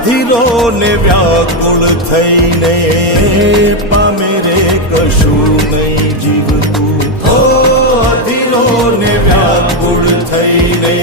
અધીરો ને વ્યાકુળ થઈને પામે રે કશું નહીં જીવતું. અધીરો ને વ્યાકુળ થઈને